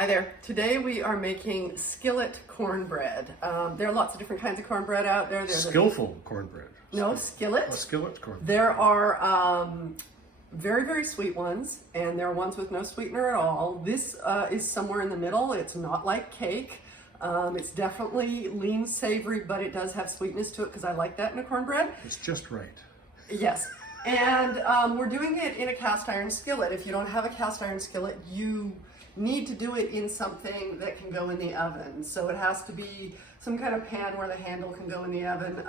Hi there. Today we are making skillet cornbread. There are lots of different kinds of cornbread out there. There's Skillful cornbread. No, skillet. Oh, skillet cornbread. There are very, very sweet ones, and there are ones with no sweetener at all. This is somewhere in the middle. It's not like cake. It's definitely lean, savory, but it does have sweetness to it because I like that in a cornbread. It's just right. Yes. And we're doing it in a cast iron skillet. If you don't have a cast iron skillet, you need to do it in something that can go in the oven. So it has to be some kind of pan where the handle can go in the oven.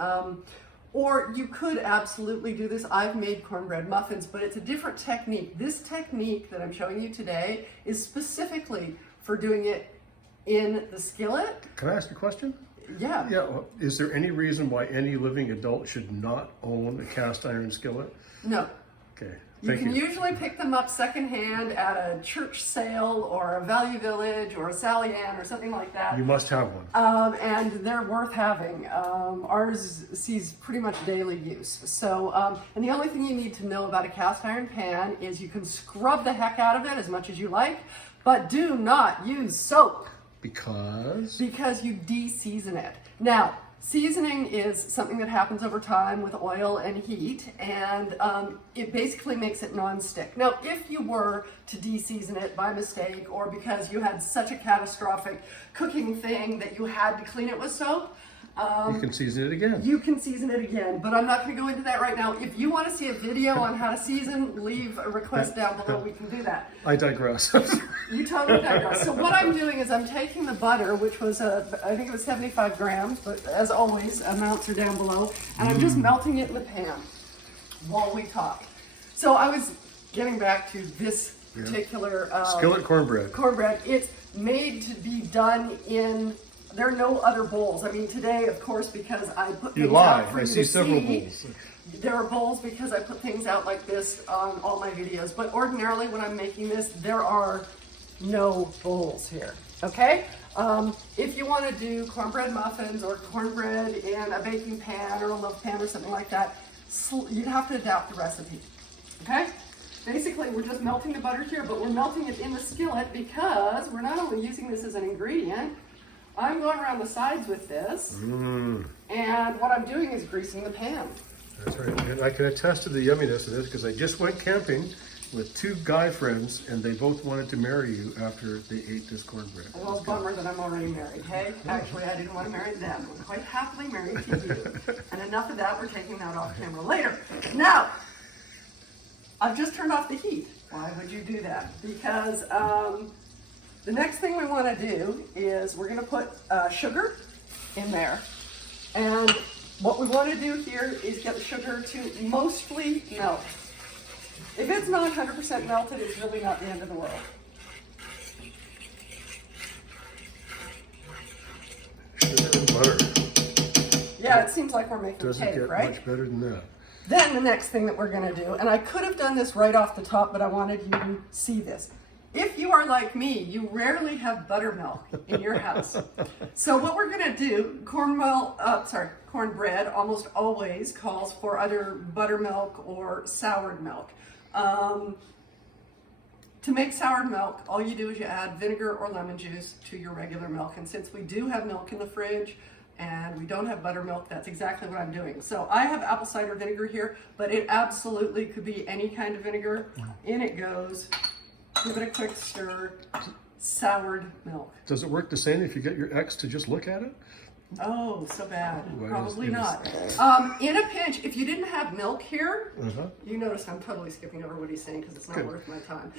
Or you could absolutely do this. I've made cornbread muffins, but it's a different technique. This technique that I'm showing you today is specifically for doing it in the skillet. Can I ask you a question? Yeah. Yeah. Well, is there any reason why any living adult should not own a cast iron skillet? No. Okay. You can usually pick them up secondhand at a church sale or a Value Village or a Scallion or something like that. You must have one. And they're worth having. Ours sees pretty much daily use. So, and the only thing you need to know about a cast iron pan is you can scrub the heck out of it as much as you like, but do not use soap. Because? Because you de-season it. Now, seasoning is something that happens over time with oil and heat, and it basically makes it non-stick. Now, if you were to de-season it by mistake or because you had such a catastrophic cooking thing that you had to clean it with soap, you can season it again. You can season it again, but I'm not going to go into that right now. If you want to see a video on how to season, leave a request down below. We can do that. I digress. You totally digress. So what I'm doing is I'm taking the butter, which was, I think it was 75 grams, but as always, amounts are down below, and I'm just melting it in the pan while we talk. So I was getting back to this particular skillet cornbread. Cornbread. It's made to be done in. There are no other bowls. I mean, today, of course, because I put things out for you to see. I see several bowls. There are bowls because I put things out like this on all my videos. But ordinarily, when I'm making this, there are no bowls here. Okay? If you want to do cornbread muffins or cornbread in a baking pan or a loaf pan or something like that, you'd have to adapt the recipe. Okay? Basically, we're just melting the butter here, but we're melting it in the skillet because we're not only using this as an ingredient, I'm going around the sides with this, and what I'm doing is greasing the pan. That's right, and I can attest to the yumminess of this because I just went camping with two guy friends, and they both wanted to marry you after they ate this cornbread. Well, it's a bummer that I'm already married, hey? Actually, I didn't want to marry them. I'm quite happily married to you. And enough of that, we're taking that off camera later. Now, I've just turned off the heat. Why would you do that? Because the next thing we want to do is we're going to put sugar in there. And what we want to do here is get the sugar to mostly melt. If it's not 100% melted, it's really not the end of the world. Sugar and butter. Yeah, it seems like we're making Doesn't cake, get right? much better than that. Then the next thing that we're going to do, and I could have done this right off the top, but I wanted you to see this. If you are like me, you rarely have buttermilk in your house. So what we're going to do, cornbread almost always calls for either buttermilk or soured milk. To make soured milk, all you do is you add vinegar or lemon juice to your regular milk. And since we do have milk in the fridge and we don't have buttermilk, that's exactly what I'm doing. So I have apple cider vinegar here, but it absolutely could be any kind of vinegar. In it goes. Give it a quick stir. Soured milk. Does it work the same if you get your ex to just look at it? Oh, so bad. Probably not. In a pinch, if you didn't have milk here, you notice I'm totally skipping over what he's saying because it's not worth my time.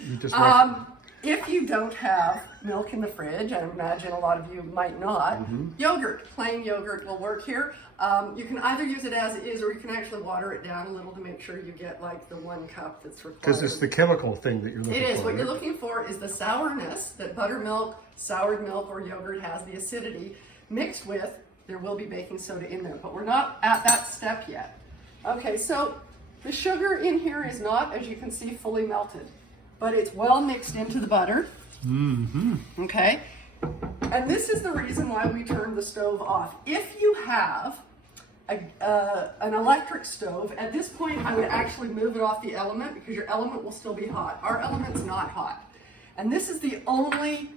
If you don't have milk in the fridge, I imagine a lot of you might not, yogurt, plain yogurt will work here. You can either use it as is, or you can actually water it down a little to make sure you get like the 1 cup that's required. Because it's the chemical thing that you're looking for. It is. What you're looking for is the sourness that buttermilk, soured milk, or yogurt has, the acidity, mixed with, there will be baking soda in there, but we're not at that step yet. Okay, so the sugar in here is not, as you can see, fully melted, but it's well mixed into the butter. Okay, and this is the reason why we turned the stove off. If you have an electric stove, at this point I would actually move it off the element because your element will still be hot. Our element's not hot. And this is the only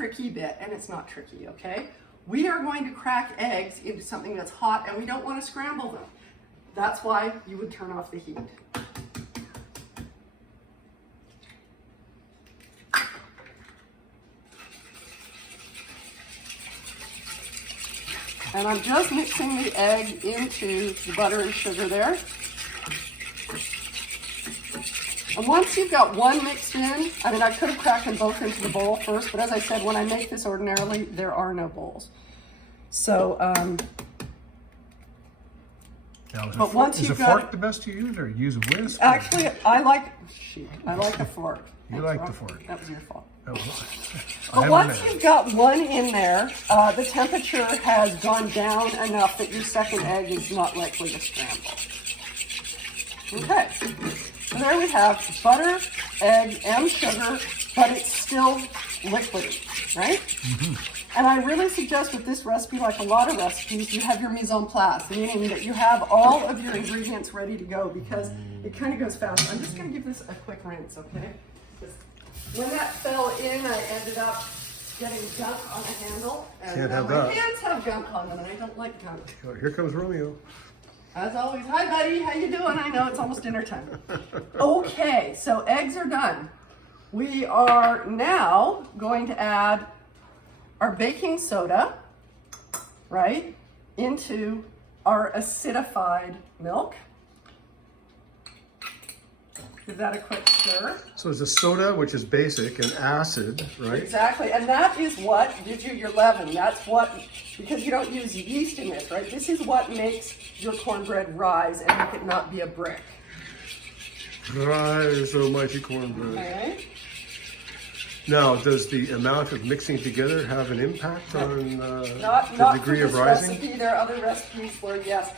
tricky bit, and it's not tricky, okay? We are going to crack eggs into something that's hot, and we don't want to scramble them. That's why you would turn off the heat. And I'm just mixing the egg into the butter and sugar there. And once you've got one mixed in, I mean, I could have cracked them both into the bowl first, but as I said, when I make this ordinarily, there are no bowls. So, now, is a fork the best to use, or use a whisk? Actually, I like a fork. You like the fork. That was your fault. Oh, but once you've got one in there, the temperature has gone down enough that your second egg is not likely to scramble. Okay, so there we have butter, egg, and sugar, but it's still liquidy, right? Mm-hmm. And I really suggest with this recipe, like a lot of recipes, you have your mise en place, meaning that you have all of your ingredients ready to go because it kind of goes fast. I'm just going to give this a quick rinse, okay? When that fell in, I ended up getting gunk on the handle. And can't have my that. hands have gunk on them, and I don't like gunk. Oh, here comes Romeo. As always, hi buddy, how you doing? I know it's almost dinner time. Okay, so eggs are done. We are now going to add our baking soda, right, into our acidified milk. Give that a quick stir. So it's a soda, which is basic, and acid, right? Exactly, and that is what gives you your leaven. That's what, because you don't use yeast in this, right? This is what makes your cornbread rise and make it not be a brick. Rise, oh mighty cornbread. Okay. Now, does the amount of mixing together have an impact on Not the degree of rising? Recipe. There are other recipes where, yes.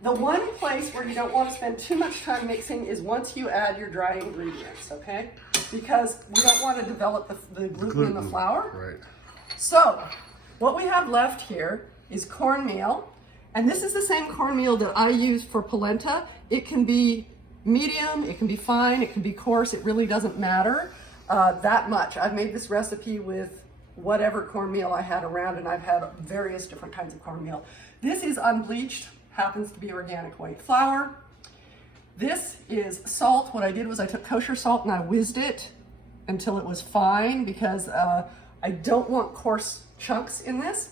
The one place where you don't want to spend too much time mixing is once you add your dry ingredients, okay? Because we don't want to develop the gluten in the flour. Right. So, what we have left here is cornmeal. And this is the same cornmeal that I use for polenta. It can be medium, it can be fine, it can be coarse. It really doesn't matter that much. I've made this recipe with whatever cornmeal I had around, and I've had various different kinds of cornmeal. This is unbleached. Happens to be organic white flour. This is salt. What I did was I took kosher salt and I whizzed it until it was fine because I don't want coarse chunks in this.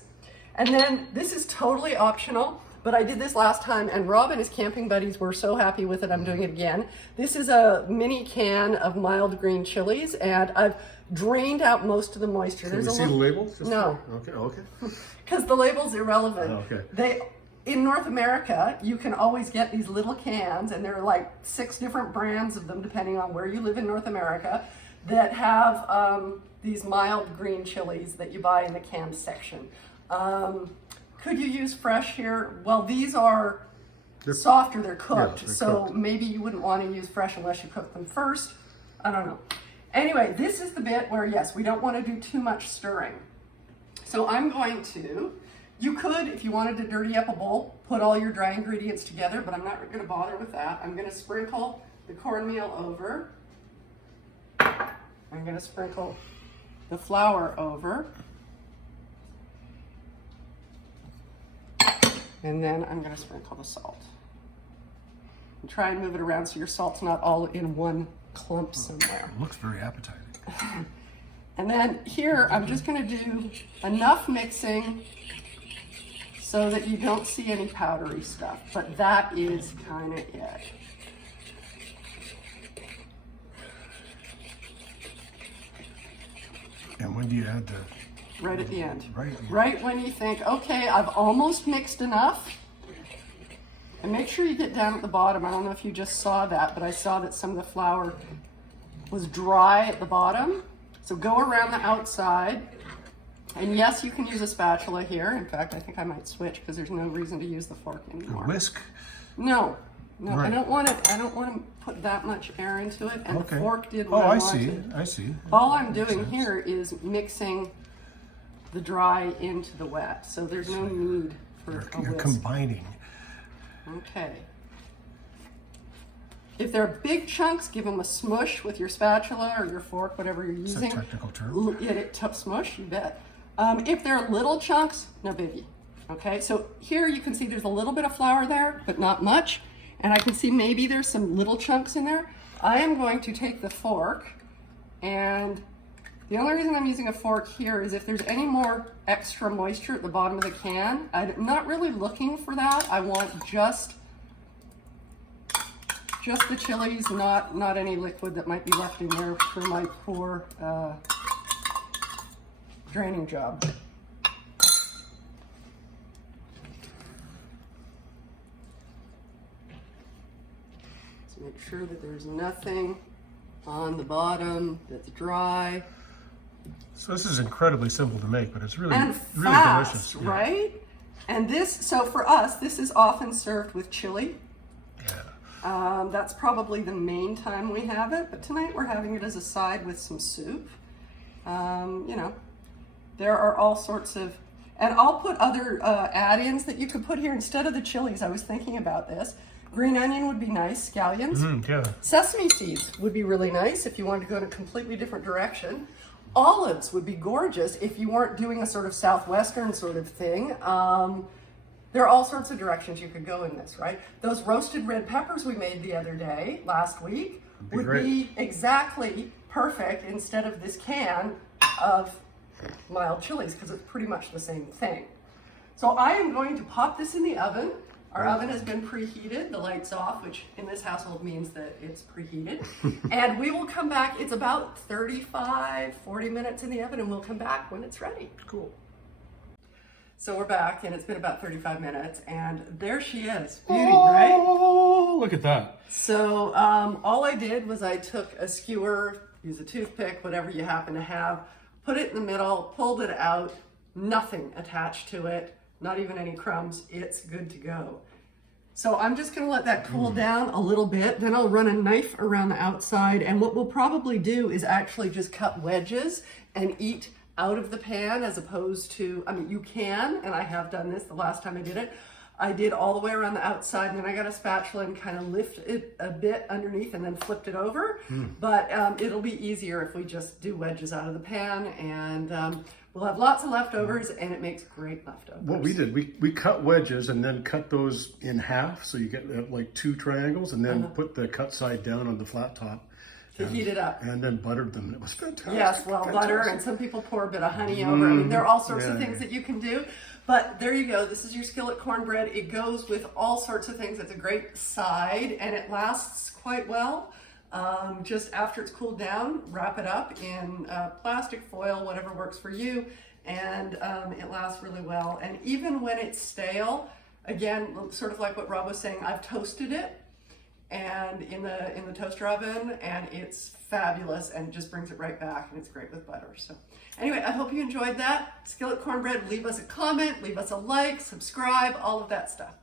And then this is totally optional, but I did this last time and Rob and his camping buddies were so happy with it, I'm doing it again. This is a mini can of mild green chilies and I've drained out most of the moisture. Can we see the label? No. Okay. Because the label's irrelevant. Oh, okay. In North America, you can always get these little cans, and there are like 6 different brands of them, depending on where you live in North America, that have these mild green chilies that you buy in the canned section. Could you use fresh here? Well, these are softer, they're cooked, yeah, they're so cooked. Maybe you wouldn't want to use fresh unless you cook them first. I don't know. Anyway, this is the bit where, yes, we don't want to do too much stirring. So I'm going to... You could, if you wanted to dirty up a bowl, put all your dry ingredients together, but I'm not going to bother with that. I'm going to sprinkle the cornmeal over. I'm going to sprinkle the flour over. And then I'm going to sprinkle the salt. And try and move it around so your salt's not all in one clump somewhere. It looks very appetizing. And then here, I'm just going to do enough mixing so that you don't see any powdery stuff, but that is kind of it. And when do you add the... Right at the end. Right when you think, okay, I've almost mixed enough. And make sure you get down at the bottom. I don't know if you just saw that, but I saw that some of the flour was dry at the bottom. So go around the outside. And yes, you can use a spatula here. In fact, I think I might switch because there's no reason to use the fork anymore. A whisk? No, right. I don't want to put that much air into it. And the fork did what I wanted. I see. All I'm doing here is mixing the dry into the wet. So there's no need for a You're whisk. combining. Okay. If they're big chunks, give them a smush with your spatula or your fork, whatever you're using. It's a technical term. Smush, you bet. If they're little chunks, no biggie. Okay, so here you can see there's a little bit of flour there, but not much. And I can see maybe there's some little chunks in there. I am going to take the fork, and the only reason I'm using a fork here is if there's any more extra moisture at the bottom of the can. I'm not really looking for that. I want just the chilies, not any liquid that might be left in there for my poor draining job. So make sure that there's nothing on the bottom that's dry. So this is incredibly simple to make, but it's really, and really fast, delicious. Yeah. Right? And this, so for us, this is often served with chili. Yeah. That's probably the main time we have it, but tonight we're having it as a side with some soup. You know, there are all sorts of, and I'll put other add-ins that you could put here instead of the chilies. I was thinking about this. Green onion would be nice, scallions. Yeah. Sesame seeds would be really nice if you wanted to go in a completely different direction. Olives would be gorgeous if you weren't doing a sort of southwestern sort of thing. There are all sorts of directions you could go in this, right? Those roasted red peppers we made the other day, last week, would be exactly perfect instead of this can of mild chilies, because it's pretty much the same thing. So I am going to pop this in the oven. Our oven has been preheated, the light's off, which in this household means that it's preheated. And we will come back, it's about 35, 40 minutes in the oven, and we'll come back when it's ready. Cool. So we're back, and it's been about 35 minutes, and there she is. Beauty, right? Oh, look at that. So all I did was I took a skewer, use a toothpick, whatever you happen to have, put it in the middle, pulled it out, nothing attached to it, not even any crumbs. It's good to go. So I'm just gonna let that cool down a little bit, then I'll run a knife around the outside, and what we'll probably do is actually just cut wedges and eat out of the pan, as opposed to, I mean, you can, and I have done this the last time I did it. I did all the way around the outside, and then I got a spatula and kind of lift it a bit underneath and then flipped it over. But it'll be easier if we just do wedges out of the pan, and we'll have lots of leftovers, and it makes great leftovers. What we did, we cut wedges and then cut those in half, so you get like 2 triangles, and then put the cut side down on the flat top. To heat it up. And then buttered them. It was fantastic. Yes, well, butter, and some people pour a bit of honey over. I mean, there are all sorts of things that you can do. But there you go. This is your skillet cornbread. It goes with all sorts of things. It's a great side, and it lasts quite well. Just after it's cooled down, wrap it up in plastic foil, whatever works for you, and it lasts really well. And even when it's stale, again, sort of like what Rob was saying, I've toasted it and in the toaster oven, and it's fabulous, and just brings it right back, and it's great with butter. So anyway, I hope you enjoyed that. Skillet cornbread. Leave us a comment, leave us a like, subscribe, all of that stuff.